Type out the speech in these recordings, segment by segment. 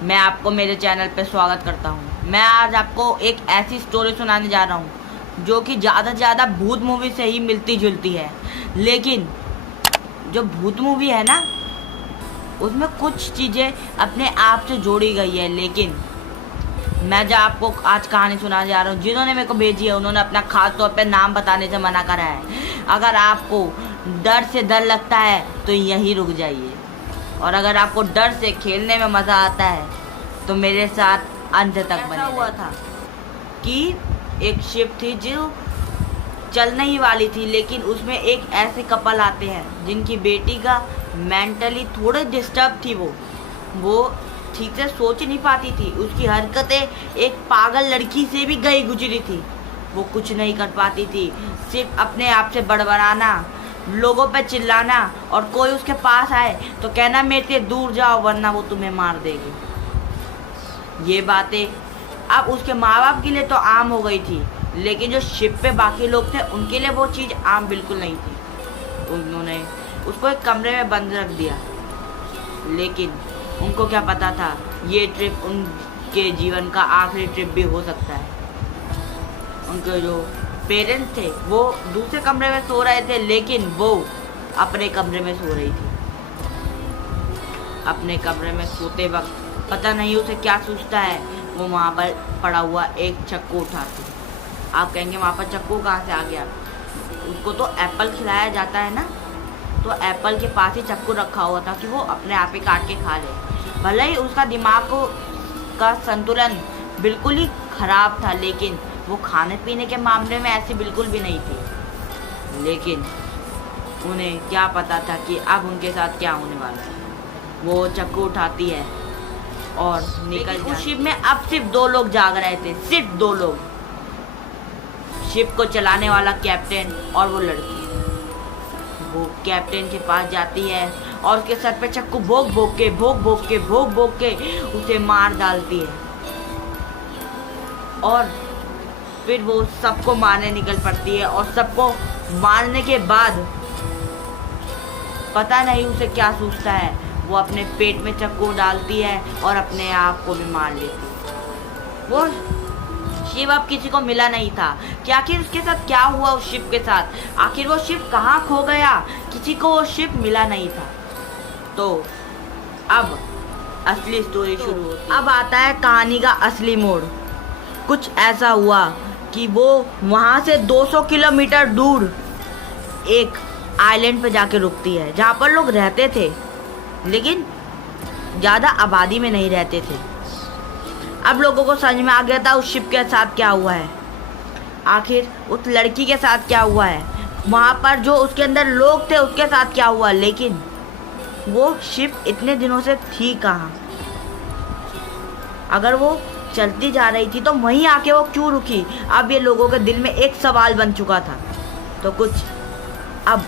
मैं आपको मेरे चैनल पे स्वागत करता हूँ। मैं आज आपको एक ऐसी स्टोरी सुनाने जा रहा हूँ जो कि ज़्यादा से ज़्यादा भूत मूवी से ही मिलती जुलती है। लेकिन जो भूत मूवी है ना, उसमें कुछ चीज़ें अपने आप से जोड़ी गई है। लेकिन मैं जो आपको आज कहानी सुनाने जा रहा हूँ, जिन्होंने मेरे को भेजी है उन्होंने अपना खास तौर पे नाम बताने से मना करा है। अगर आपको डर से डर लगता है तो यहीं रुक जाइए, और अगर आपको डर से खेलने में मज़ा आता है तो मेरे साथ अंत तक बने। हुआ था कि एक शिप थी जो चलने ही वाली थी, लेकिन उसमें एक ऐसे कपल आते हैं जिनकी बेटी का मेंटली थोड़े डिस्टर्ब थी। वो ठीक से सोच नहीं पाती थी। उसकी हरकतें एक पागल लड़की से भी गई गुजरी थी। वो कुछ नहीं कर पाती थी, सिर्फ अपने आप से बड़बड़ाना, लोगों पे चिल्लाना, और कोई उसके पास आए तो कहना मेरे से दूर जाओ वरना वो तुम्हें मार देगी। ये बातें अब उसके माँ बाप के लिए तो आम हो गई थी, लेकिन जो शिप पे बाकी लोग थे उनके लिए वो चीज़ आम बिल्कुल नहीं थी। उन्होंने उसको एक कमरे में बंद रख दिया, लेकिन उनको क्या पता था ये ट्रिप उनके जीवन का आखिरी ट्रिप भी हो सकता है। उनके जो पेरेंट्स थे वो दूसरे कमरे में सो रहे थे, लेकिन वो अपने कमरे में सो रही थी। अपने कमरे में सोते वक्त पता नहीं उसे क्या सोचता है, वो वहाँ पर पड़ा हुआ एक चक्कू उठाती। आप कहेंगे वहाँ पर चक्कू कहाँ से आ गया? उसको तो एप्पल खिलाया जाता है ना, तो एप्पल के पास ही चक्कू रखा हुआ था कि वो अपने आप ही काट के खा ले। भले ही उसका दिमाग का संतुलन बिल्कुल ही खराब था, लेकिन वो खाने पीने के मामले में ऐसी बिल्कुल भी नहीं थी। लेकिन उन्हें क्या पता था कि अब उनके साथ क्या होने वाला है। वो चक्कू उठाती है और निकल जाती है। उस शिप में अब सिर्फ 2 लोग जाग रहे थे, सिर्फ 2 लोग, शिप को चलाने वाला कैप्टन और वो लड़की। वो कैप्टन के पास जाती है और उसके सर पे चक्कू भोंक भोंक के उसे मार डालती है, और फिर वो सबको मारने निकल पड़ती है। और सबको मारने के बाद पता नहीं उसे क्या सोचता है, वो अपने पेट में चक्कू डालती है और अपने आप को भी मार लेती है। वो शिप अब किसी को मिला नहीं था कि आखिर उसके साथ क्या हुआ। उस शिप के साथ आखिर वो शिप कहाँ खो गया, किसी को वो शिप मिला नहीं था। तो अब असली स्टोरी शुरू होती है। अब आता है कहानी का असली मोड़। कुछ ऐसा हुआ कि वो वहाँ से 200 किलोमीटर दूर एक आइलैंड पे जाके रुकती है, जहाँ पर लोग रहते थे लेकिन ज़्यादा आबादी में नहीं रहते थे। अब लोगों को समझ में आ गया था उस शिप के साथ क्या हुआ है, आखिर उस लड़की के साथ क्या हुआ है, वहाँ पर जो उसके अंदर लोग थे उसके साथ क्या हुआ। लेकिन वो शिप इतने दिनों से थी कहाँ? अगर वो चलती जा रही थी तो वहीं आके वो क्यों रुकी? अब ये लोगों के दिल में एक सवाल बन चुका था। तो कुछ अब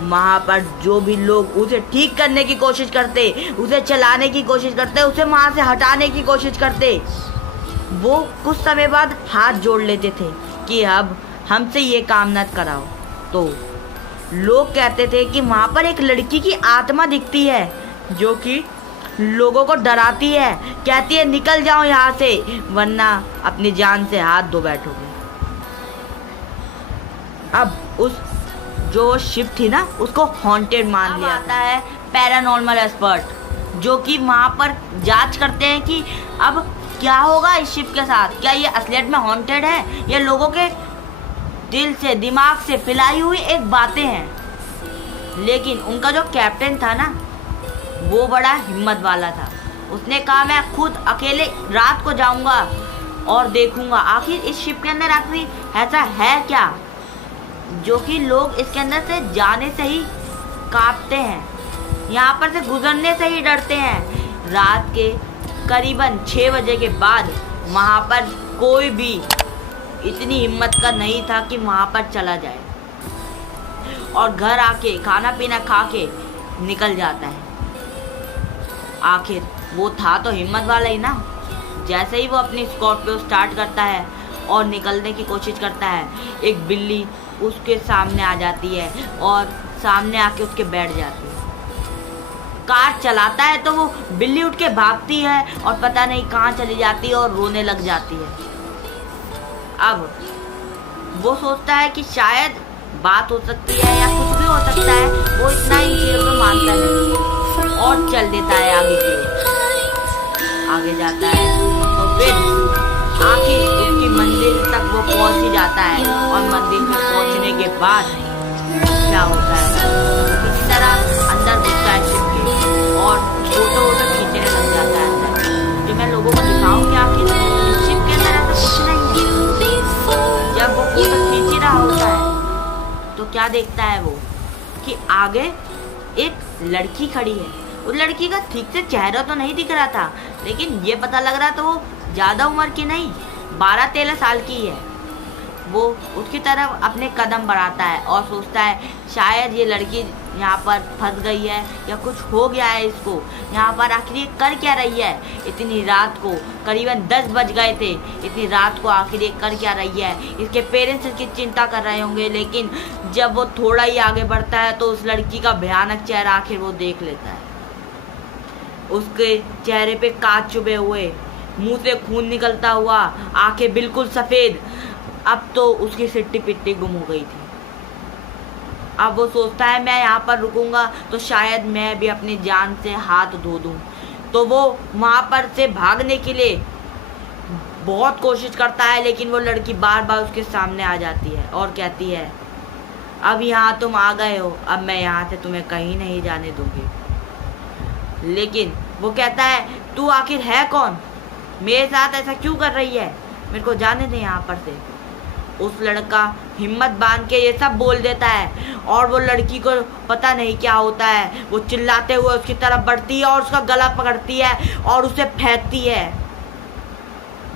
वहाँ पर जो भी लोग उसे ठीक करने की कोशिश करते, उसे चलाने की कोशिश करते, उसे वहाँ से हटाने की कोशिश करते, वो कुछ समय बाद हाथ जोड़ लेते थे कि अब हमसे ये काम न कराओ। तो लोग कहते थे कि वहाँ पर एक लड़की की आत्मा दिखती है जो कि लोगों को डराती है, कहती है निकल जाओ यहाँ से वरना अपनी जान से हाथ धो बैठोगे। अब उस जो शिप थी ना उसको हॉन्टेड मान लिया। आता है पैरानॉर्मल एक्सपर्ट जो कि वहाँ पर जांच करते हैं कि अब क्या होगा इस शिप के साथ, क्या ये असलियत में हॉन्टेड है या लोगों के दिल से दिमाग से फैलाई हुई एक बातें हैं। लेकिन उनका जो कैप्टन था ना वो बड़ा हिम्मत वाला था। उसने कहा मैं खुद अकेले रात को जाऊंगा और देखूंगा आखिर इस शिप के अंदर आखिर ऐसा है क्या जो कि लोग इसके अंदर से जाने से ही कांपते हैं, यहाँ पर से गुजरने से ही डरते हैं। रात के करीबन 6 बजे के बाद वहाँ पर कोई भी इतनी हिम्मत का नहीं था कि वहाँ पर चला जाए और घर आके खाना पीना खा के निकल जाता है। आखिर वो था तो हिम्मत वाला ही ना। जैसे ही वो अपनी स्कॉर्पियो स्टार्ट करता है और निकलने की कोशिश करता है, एक बिल्ली उसके सामने आ जाती है और सामने आके उसके बैठ जाती है। कार चलाता है तो वो बिल्ली उठ के भागती है और पता नहीं कहाँ चली जाती है और रोने लग जाती है। अब वो सोचता है कि शायद बात हो सकती है या कुछ भी हो सकता है, वो इतना इन चीज़ों को मानता नहीं और चल देता है आगे की ओर। आगे जाता है तो फिर आखिर उसकी मंजिल तक वो पहुंच ही जाता है और मंजिल पर पहुंचने के बाद क्या होता है, इस तरह अंदर घुसता है शिप के और फोटो खींचने लग जाता है अंदर। जो मैं लोगों को दिखाऊं कि आखिर शिप के अंदर ऐसा कुछ नहीं है। जब वो फोटो खींच ही रहा होता है तो क्या देखता है वो कि आगे एक लड़की खड़ी है। उस लड़की का ठीक से चेहरा तो नहीं दिख रहा था, लेकिन ये पता लग रहा था वो ज़्यादा उम्र की नहीं, 12-13 साल की है। वो उसकी तरफ अपने कदम बढ़ाता है और सोचता है शायद ये लड़की यहाँ पर फंस गई है या कुछ हो गया है इसको। यहाँ पर आखिर ये कर क्या रही है इतनी रात को? करीबन 10 बज गए थे। इतनी रात को आखिर ये कर क्या रही है? इसके पेरेंट्स इसकी चिंता कर रहे होंगे। लेकिन जब वो थोड़ा ही आगे बढ़ता है तो उस लड़की का भयानक चेहरा आखिर वो देख लेता है। उसके चेहरे पे कांच चुभे हुए, मुंह से खून निकलता हुआ, आंखें बिल्कुल सफ़ेद। अब तो उसकी सिट्टी पिट्टी गुम हो गई थी। अब वो सोचता है मैं यहाँ पर रुकूंगा तो शायद मैं भी अपनी जान से हाथ धो दूँ। तो वो वहाँ पर से भागने के लिए बहुत कोशिश करता है, लेकिन वो लड़की बार बार उसके सामने आ जाती है और कहती है अब यहाँ तुम आ गए हो, अब मैं यहाँ से तुम्हें कहीं नहीं जाने दूँगी। लेकिन वो कहता है तू आखिर है कौन? मेरे साथ ऐसा क्यों कर रही है? मेरे को जाने दे यहाँ पर से। उस लड़का हिम्मत बांध के ये सब बोल देता है और वो लड़की को पता नहीं क्या होता है, वो चिल्लाते हुए उसकी तरफ बढ़ती है और उसका गला पकड़ती है और उसे फेंकती है।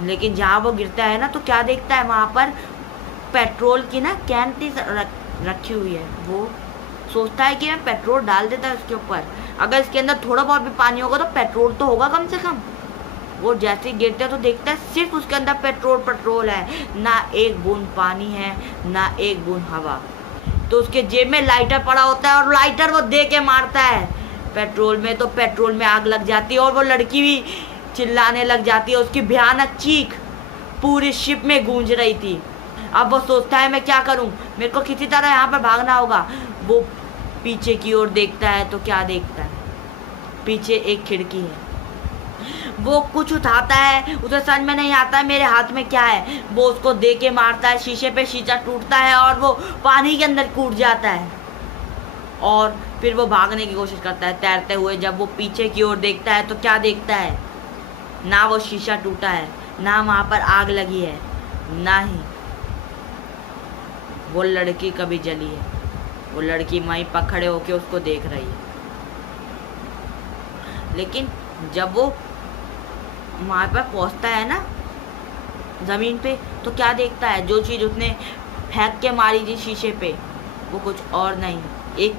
लेकिन जहाँ वो गिरता है ना तो क्या देखता है, वहाँ पर पेट्रोल की ना कैन रखी हुई है। वो सोचता है कि मैं पेट्रोल डाल देता है उसके ऊपर, अगर इसके अंदर थोड़ा बहुत भी पानी होगा तो पेट्रोल तो होगा कम से कम। वो जैसे ही गिरता है तो देखता है सिर्फ उसके अंदर पेट्रोल है, ना एक बूंद पानी है ना एक बूंद हवा। तो उसके जेब में लाइटर पड़ा होता है और लाइटर वो दे के मारता है पेट्रोल में, तो पेट्रोल में आग लग जाती है और वो लड़की भी चिल्लाने लग जाती है। उसकी भयानक चीख पूरी शिप में गूंज रही थी। अब वो सोचता है मैं क्या करूं, मेरे को किसी तरह यहाँ पर भागना होगा। वो पीछे की ओर देखता है तो क्या देखता है, पीछे एक खिड़की है। वो कुछ उठाता है, उसे समझ में नहीं आता है मेरे हाथ में क्या है। वो उसको दे के मारता है, शीशे पे शीशा टूटता है और वो पानी के अंदर कूद जाता है। और फिर वो भागने की कोशिश करता है तैरते हुए। जब वो पीछे की ओर देखता है तो क्या देखता है, ना वो शीशा टूटा है, ना वहाँ पर आग लगी है, ना ही वो लड़की कभी जली है। वो लड़की वहीं पर खड़े होके उसको देख रही है। लेकिन जब वो वहाँ पर पहुँचता है ना ज़मीन पे तो क्या देखता है, जो चीज़ उसने फेंक के मारी थी शीशे पे वो कुछ और नहीं, एक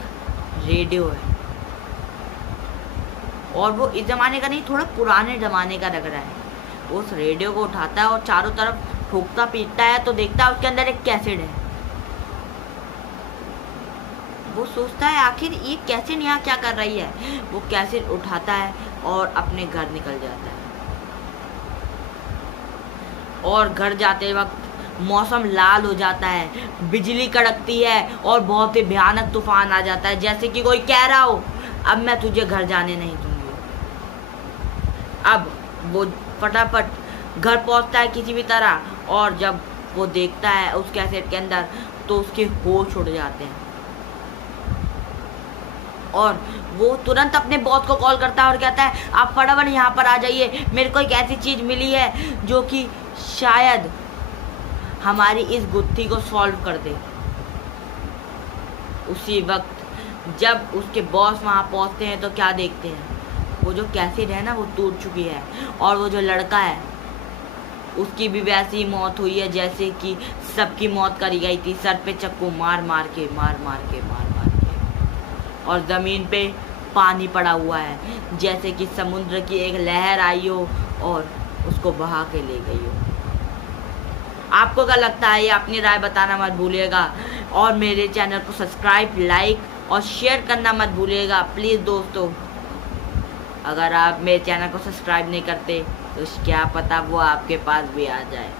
रेडियो है। और वो इस ज़माने का नहीं, थोड़ा पुराने ज़माने का लग रहा है। वो उस रेडियो को उठाता है और चारों तरफ ठोकता पीटता है तो देखता है उसके अंदर एक कैसेट है। वो सोचता है आखिर ये कैसेट यहाँ क्या कर रही है। वो कैसेट उठाता है और अपने घर निकल जाता है। और घर जाते वक्त मौसम लाल हो जाता है, बिजली कड़कती है और बहुत ही भयानक तूफान आ जाता है, जैसे कि कोई कह रहा हो अब मैं तुझे घर जाने नहीं दूंगी। अब वो फटाफट घर पहुंचता है किसी भी तरह और जब वो देखता है उस कैसेट के अंदर तो उसके होश उड़ जाते हैं। और वो तुरंत अपने बॉस को कॉल करता है और कहता है आप फटाफट यहाँ पर आ जाइए, मेरे को एक ऐसी चीज़ मिली है जो कि शायद हमारी इस गुत्थी को सॉल्व कर दे। उसी वक्त जब उसके बॉस वहाँ पहुँचते हैं तो क्या देखते हैं, वो जो कैसेट है ना वो टूट चुकी है और वो जो लड़का है उसकी भी वैसी मौत हुई है जैसे कि सबकी मौत करी गई थी, सर पे चक्कू मार मार के और ज़मीन पे पानी पड़ा हुआ है जैसे कि समुद्र की एक लहर आई हो और उसको बहा के ले गई हो। आपको क्या लगता है, ये अपनी राय बताना मत भूलिएगा और मेरे चैनल को सब्सक्राइब, लाइक और शेयर करना मत भूलिएगा प्लीज़ दोस्तों। अगर आप मेरे चैनल को सब्सक्राइब नहीं करते तो क्या पता वो आपके पास भी आ जाए।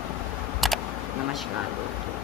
नमस्कार दोस्तों।